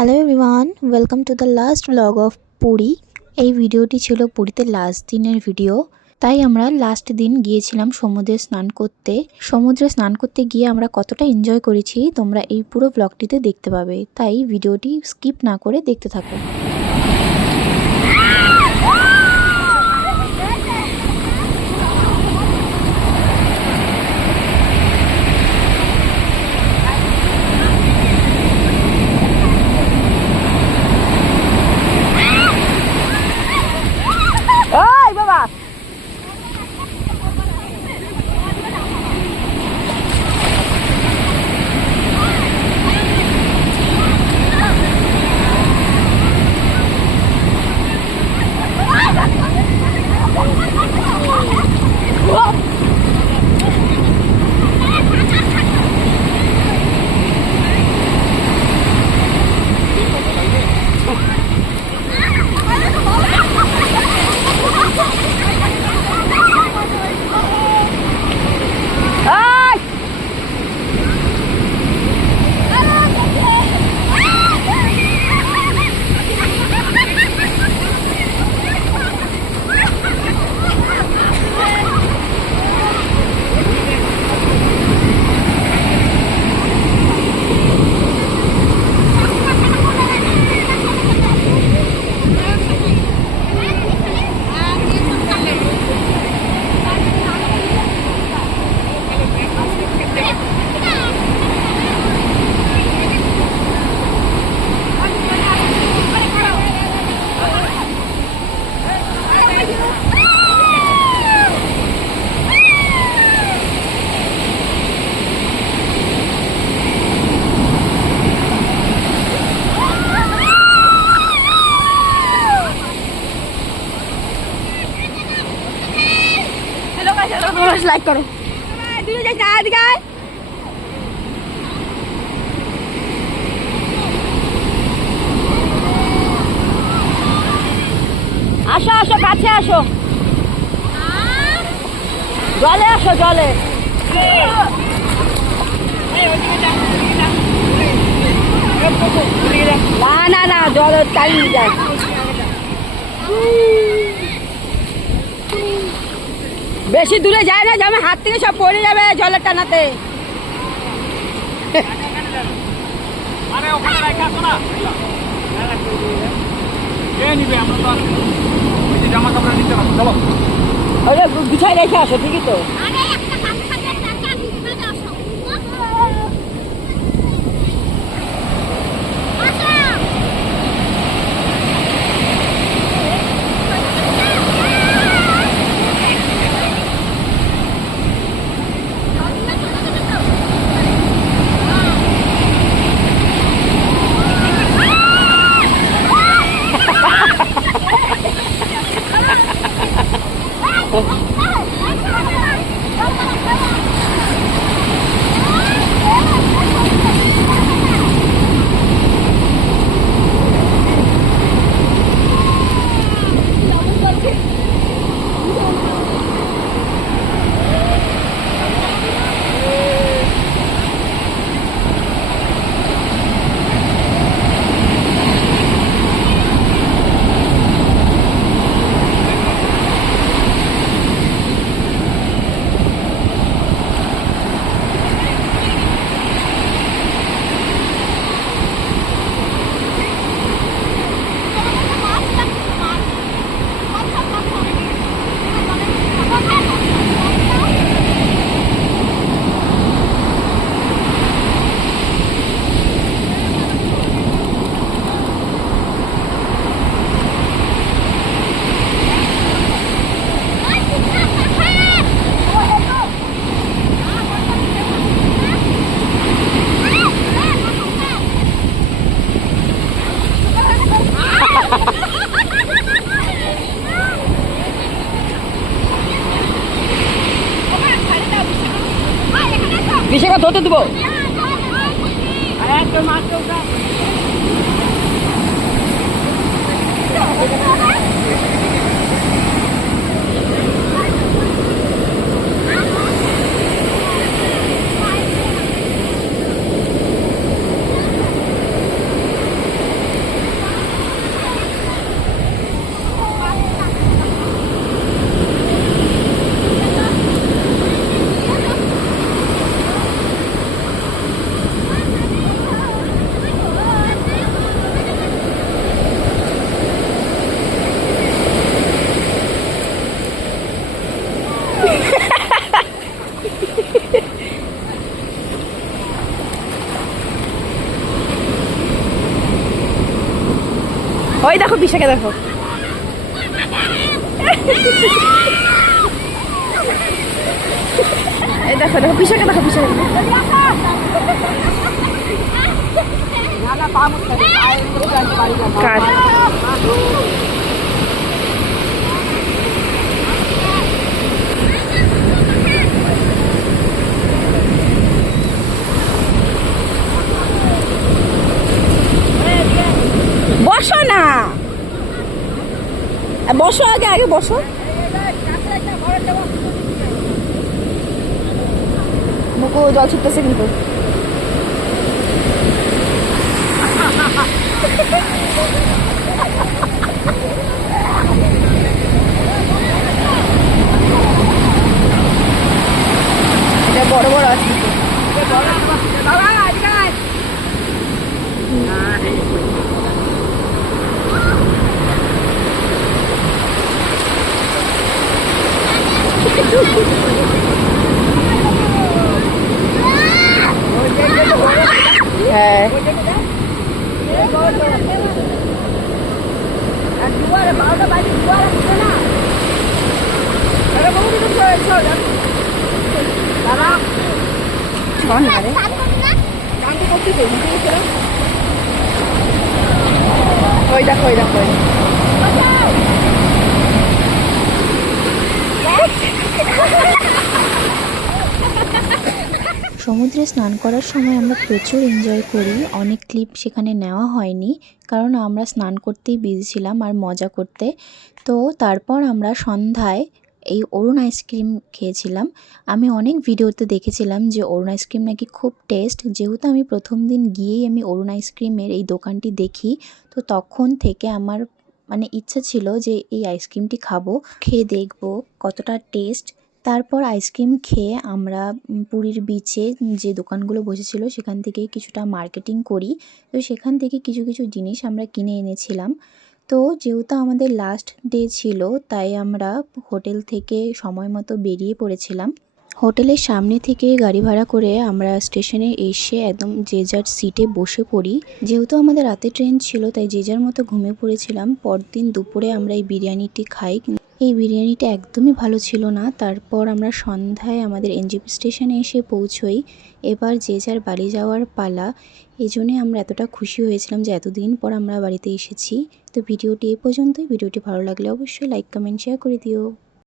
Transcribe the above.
Hello everyone, welcome to the last blog of Puri. এই ভিডিওটি ছিল পুরীতে লাস্ট দিনের ভিডিও। তাই আমরা লাস্ট দিন গিয়েছিলাম সমুদ্রে স্নান করতে। সমুদ্রে স্নান করতে গিয়ে আমরা কতটা এনজয় করেছি তোমরা এই পুরো ব্লগটিতে দেখতে পাবে, তাই ভিডিওটি স্কিপ না করে দেখতে থাকো। লাইক করো আসো আসো কাছে আসো, জলে আসো জলে। না না না জল চালিয়ে যায়। বেশি দূরে যায় না, যেমন হাত থেকে সব পড়ে যাবে জলের টানাতে। গুছাই রেখে আসো, ঠিকই তো। বিশাখা ধরতে দেবো। ওই দেখো বিশাকে দেখো। এই দেখো দেখো বিশাকে দেখো, বিশাকে কার বসো না, বসো আগে, আগে বসো। মুখো জল ছিটতেছে কিন্তু। এটা বড় বড় আছে। হ্যাঁ ওই দেখো, ওই দেখো। সমুদ্রে স্নান করার সময় আমরা প্রচুর এনজয় করি। অনেক ক্লিপ সেখানে নেওয়া হয়নি, কারণ আমরা স্নান করতেই বিজি ছিলাম আর মজা করতে। তো তারপর আমরা সন্ধ্যায় এই অরুণ আইসক্রিম খেয়েছিলাম। আমি অনেক ভিডিওতে দেখেছিলাম যে অরুণ আইসক্রিম নাকি খুব টেস্ট। যেহেতু আমি প্রথম দিন গিয়েই আমি অরুণ আইসক্রিমের এই দোকানটি দেখি, তো তখন থেকে আমার মানে ইচ্ছা ছিল যে এই আইসক্রিমটি খাবো, খেয়ে দেখবো কতটা টেস্ট। তারপর আইসক্রিম খেয়ে আমরা পুরীর বিচে যে দোকানগুলো বসেছিল সেখান থেকে কিছুটা মার্কেটিং করি। তো সেখান থেকে কিছু কিছু জিনিস আমরা কিনে এনেছিলাম। তো যেহেতু আমাদের লাস্ট ডে ছিল, তাই আমরা হোটেল থেকে সময় মতো বেরিয়ে পড়েছিলাম। হোটেলের সামনে থেকে গাড়ি ভাড়া করে আমরা স্টেশনে এসে একদম যে যার সিটে বসে পড়ি। যেহেতু আমাদের রাতে ট্রেন ছিল, তাই যে যার মতো ঘুমিয়ে পড়েছিলাম। পরদিন দুপুরে আমরা এই বিরিয়ানিটি খাই। এই বিরিয়ানিটা একদমই ভালো ছিল না। তারপর আমরা সন্ধ্যায় আমাদের এনজেপি স্টেশনে এসে পৌঁছই। এবার যে যার বাড়ি যাওয়ার পালা। এই জন্যে আমরা এতটা খুশি হয়েছিলাম যে এতদিন পর আমরা বাড়িতে এসেছি। তো ভিডিওটি এ পর্যন্তই। ভিডিওটি ভালো লাগলে অবশ্যই লাইক, কমেন্ট, শেয়ার করে দিও।